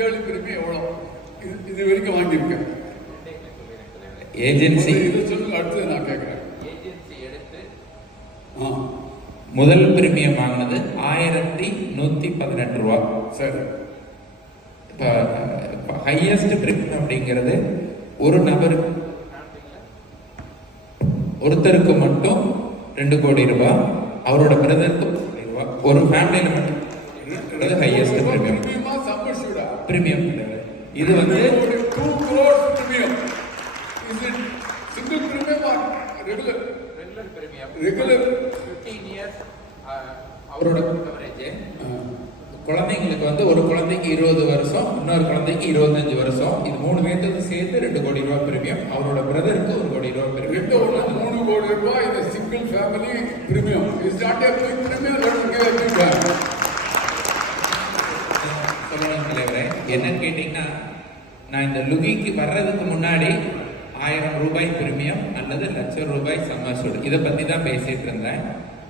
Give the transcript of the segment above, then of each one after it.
7 பேருமே எவ்வளோ இது வரைக்கும் வாங்கியிருக்கேன். ஏஜென்சி இது சொல்லுங்க, அடுத்தது நான் கேட்குறேன். ஏஜென்சி எடுத்து முதல் பிரீமியம் வாங்கினது 1118 ரூபா. சரி. இப்போ ஹையஸ்ட் பிரீமியம் அப்படிங்கிறது ஒரு நபருக்கு ஒருத்தருக்கு மட்டும் 2 கோடி ரூபாய், அவரோட பிரதருக்கு 1 கோடி ரூபாய், ஒரு ஃபேமிலியில மட்டும் ஹையஸ்ட் பிரீமியம். பிரீமியம் இது வந்து 2 crore premium. Is it single premium or regular premium? Regular 15 years அவரோட கவரேஜ். குழந்தைங்களுக்கு வந்து ஒரு குழந்தைக்கு 20 வருஷம், இன்னொரு குழந்தைக்கு 25 வருஷம். இது 3 பேருக்கு சேர்த்து 2 கோடி ரூபாய் பிரீமியம். அவரோட பிரதருக்கு 1 கோடி ரூபாய் பிரீமியம். 3 கோடி ரூபாய். இது single family premium. Is not a big premium. சொல்லணும் தலைவரே, என்னன்னு கேட்டீங்கன்னா, நான் இந்த லுகிக்கு வர்றதுக்கு முன்னாடி 1000 ரூபாய் பிரீமியம் அல்லது ₹1,00,000 சம்மர்சூட் இதை பத்தி தான் பேசிட்டு இருந்தேன்.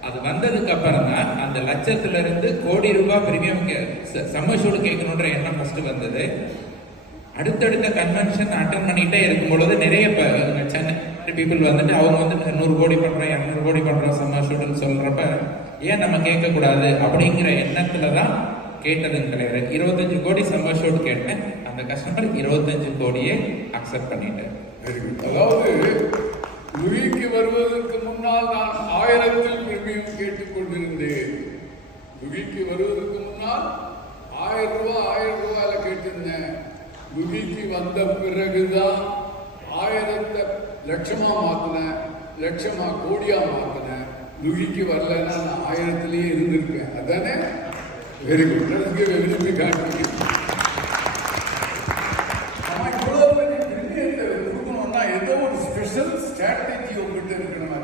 அது வந்ததுக்கு அப்புறம் தான் அந்த லட்சத்துல இருந்து கோடி ரூபாய் பிரீமியம் சம்மர்சூட் கேட்கணுன்ற எண்ணம் ஃபர்ஸ்ட் வந்தது. அடுத்தடுத்த கன்வென்ஷன் அட்டன் பண்ணிட்டே இருக்கும் பொழுது நிறைய சென்னை பீப்புள் வந்துட்டு அவங்க வந்து 100 கோடி பண்றோம், 200 கோடி பண்றோம் சம்மர்சூட்னு சொல்றப்ப ஏன் நம்ம கேட்கக்கூடாது அப்படிங்கிற எண்ணத்துல தான் கேட்டதுங்க தலைவர். 25 கோடி சம்மர்சூட் கேட்டேன். அந்த கஸ்டமர் 25 கோடியே அக்செப்ட் பண்ணிட்டேன். அதாவது லுகிக்கு வருவதற்கு முன்னால் நான் 1000 பிரீமியம் கேட்டுக்கொண்டிருந்தேன். லுகிக்கு வருவதற்கு முன்னால் 1000 ரூபாயில கேட்டிருந்தேன். லுகிக்கு வந்த பிறகுதான் 1000 லட்சமா மாத்தினேன், லட்சமா கோடியா மாத்தினேன். லுகிக்கு வரலன்னா நான் 1000 இருந்திருக்கேன். அதானே? Very good. விரும்பி காட்டுறீங்க. இவ்வளவு பெரிய பிரீமியத்தை கொடுக்கணும்னா ஏதோ ஒரு ஸ்பெஷல் ஸ்ட்ராட்டஜி உங்ககிட்ட இருக்கணும்.